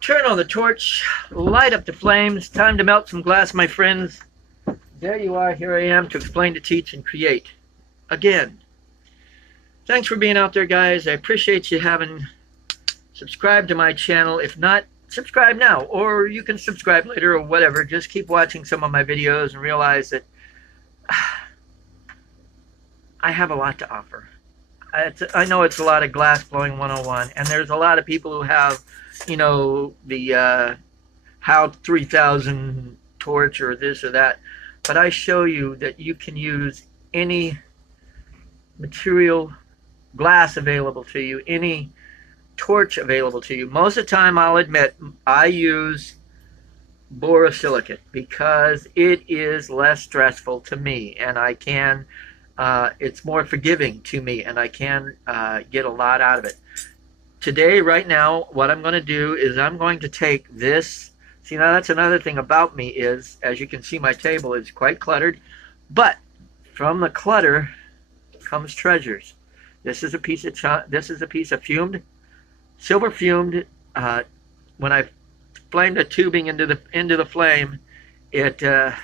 Turn on the torch, light up the flames. Time to melt some glass, my friends. There you are. Here I am to explain, to teach, and create. Again, thanks for being out there, guys. I appreciate you having subscribed to my channel. If not, subscribe now, or you can subscribe later or whatever. Just keep watching some of my videos and realize that I have a lot to offer. I know it's a lot of glass blowing 101, and there's a lot of people who have, you know, the how 3000 torch or this or that, but I show you that you can use any material, glass available to you, any torch available to you. Most of the time, I'll admit, I use borosilicate because it is less stressful to me, and I can it's more forgiving to me, and I can get a lot out of it. Today, right now, what I'm going to do is I'm going to take this. See, now that's another thing about me is, as you can see, my table is quite cluttered, but from the clutter comes treasures. This is a piece of fumed, silver fumed. When I flamed the tubing into the flame, it had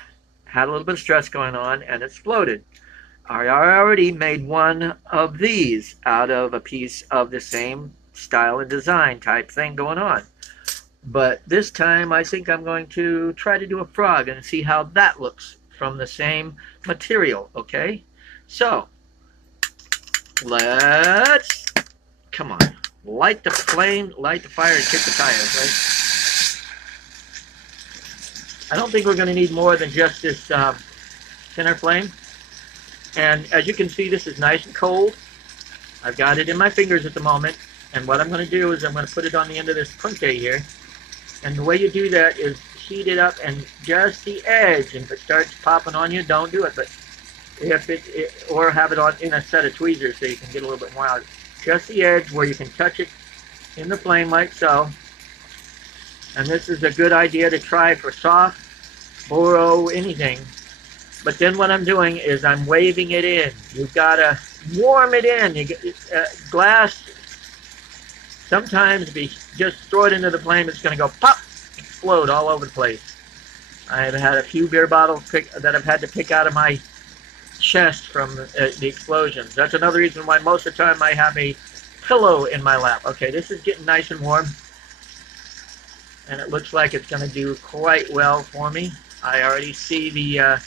a little bit of stress going on and exploded. I already made one of these out of a piece of the same style and design type thing going on. But this time I think I'm going to try to do a frog and see how that looks from the same material, okay? So, let's, come on, light the flame, light the fire, and kick the tires, right? I don't think we're going to need more than just this thinner flame. And as you can see, this is nice and cold. I've got it in my fingers at the moment. And what I'm going to do is I'm going to put it on the end of this punte here. And the way you do that is heat it up and just the edge. And if it starts popping on you, don't do it. But if or have it on in a set of tweezers so you can get a little bit more out. Just the edge where you can touch it in the flame like so. And this is a good idea to try for soft, boro, anything. But then what I'm doing is I'm waving it in. You've got to warm it in. You get glass. Sometimes if you just throw it into the flame, it's going to go pop, explode all over the place. I've had a few beer bottles that I've had to pick out of my chest from the explosions. That's another reason why most of the time I have a pillow in my lap. Okay, this is getting nice and warm. And it looks like it's going to do quite well for me. I already see the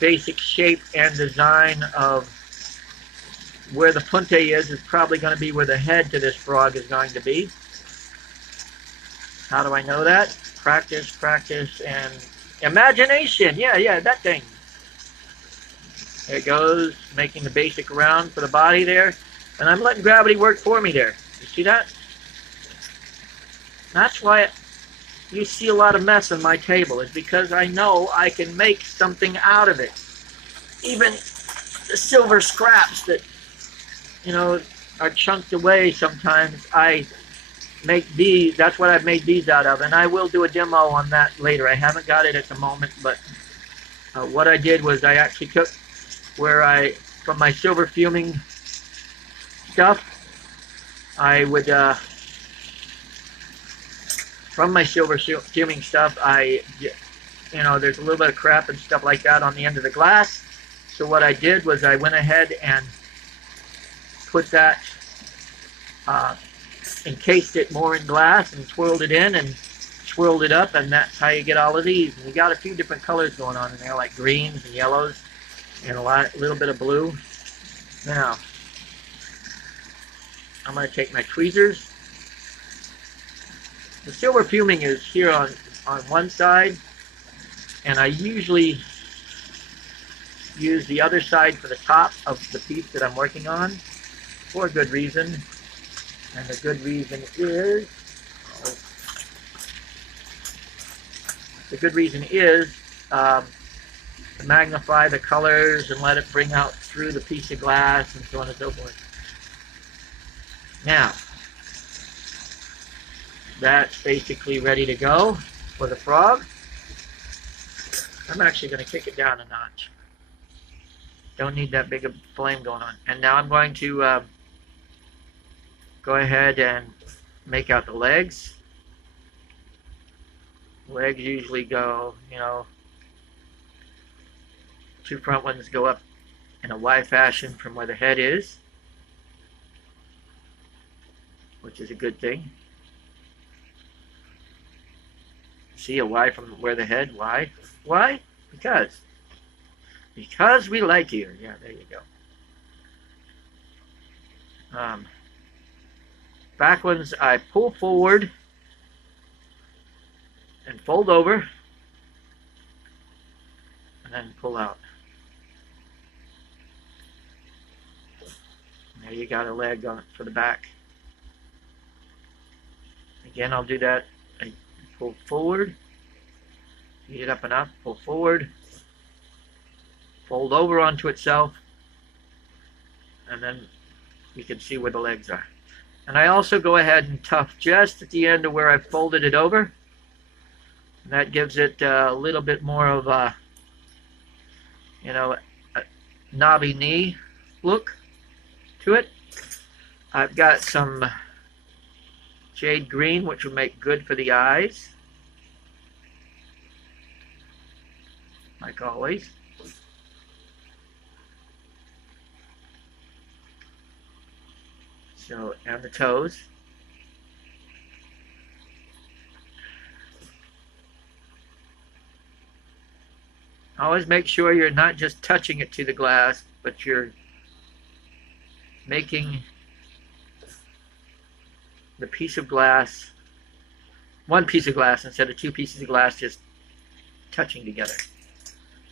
basic shape and design of where the punte is probably going to be where the head to this frog is going to be. How do I know that? Practice, practice, and imagination. Yeah, that thing. There it goes, making the basic round for the body there. And I'm letting gravity work for me there. You see that? That's why you see a lot of mess on my table, is because I know I can make something out of it. Even the silver scraps that, you know, are chunked away sometimes, I make these. That's what I've made these out of, and I will do a demo on that later. I haven't got it at the moment, but what I did was I actually took from my silver fuming stuff, I would from my silver fuming stuff, you know, there's a little bit of crap and stuff like that on the end of the glass. So what I did was I went ahead and put that, encased it more in glass and twirled it in and swirled it up, and that's how you get all of these. And you got a few different colors going on in there, like greens and yellows and a little bit of blue. Now, I'm going to take my tweezers. The silver fuming is here on one side, and I usually use the other side for the top of the piece that I'm working on for a good reason. And the good reason is to magnify the colors and let it bring out through the piece of glass and so on and so forth. Now, that's basically ready to go for the frog. I'm actually going to kick it down a notch. Don't need that big a flame going on. And now I'm going to go ahead and make out the legs. Legs usually go, you know, two front ones go up in a Y fashion from where the head is, which is a good thing. See a Y from where the head, why? Why? Because we like you. Yeah, there you go. Back ones I pull forward and fold over and then pull out. There you got a leg on it for the back. Again, I'll do that. I pull forward, heat it up and up, pull forward, fold over onto itself, and then you can see where the legs are. And I also go ahead and tuff just at the end of where I folded it over. And that gives it a little bit more of a, you know, a knobby knee look to it. I've got some jade green, which will make good for the eyes, like always. So, and the toes. Always make sure you're not just touching it to the glass, but you're making the piece of glass, one piece of glass instead of two pieces of glass just touching together.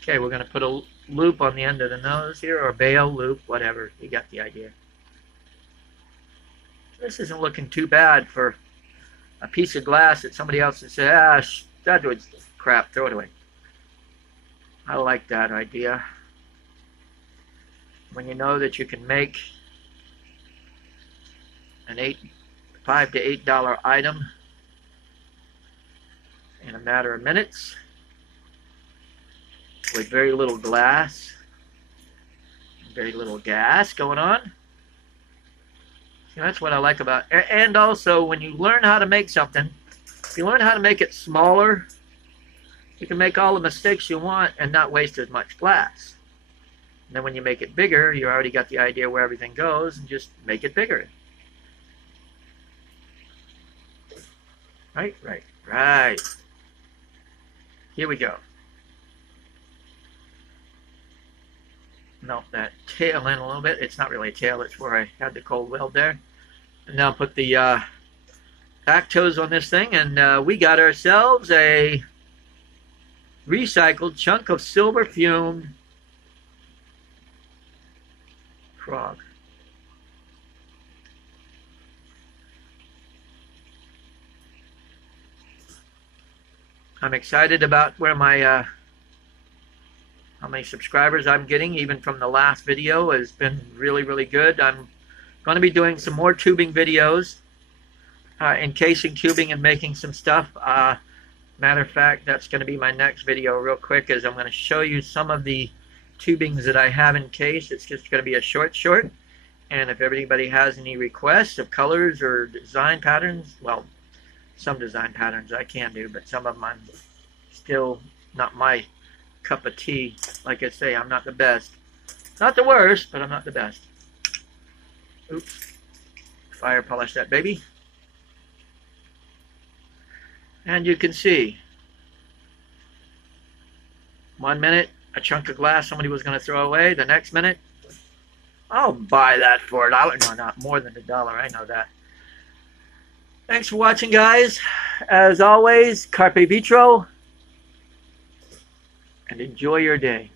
Okay, we're going to put a loop on the end of the nose here, or bail loop, whatever. You got the idea. This isn't looking too bad for a piece of glass that somebody else would say, ah, that was crap, throw it away. I like that idea. When you know that you can make an $5 to $8 item in a matter of minutes with very little glass, very little gas going on. See, that's what I like about it. And also, when you learn how to make something, if you learn how to make it smaller, you can make all the mistakes you want and not waste as much glass. And then when you make it bigger, you already got the idea where everything goes, and just make it bigger. Right. Here we go. Melt that tail in a little bit. It's not really a tail, it's where I had the cold weld there. And now put the back toes on this thing, and we got ourselves a recycled chunk of silver fumed frog. I'm excited about where my how many subscribers I'm getting, even from the last video, has been really good. I'm going to be doing some more tubing videos, encasing tubing and making some stuff. Matter of fact, that's going to be my next video real quick, is I'm going to show you some of the tubings that I have encased. It's just going to be a short. And if everybody has any requests of colors or design patterns, well, some design patterns I can do, but some of them I'm still not my cup of tea. Like I say, I'm not the best. Not the worst, but I'm not the best. Oops. Fire polish that baby. And you can see, 1 minute, a chunk of glass somebody was going to throw away. The next minute, I'll buy that for $1. No, not more than $1. I know that. Thanks for watching, guys. As always, carpe vitro, and enjoy your day.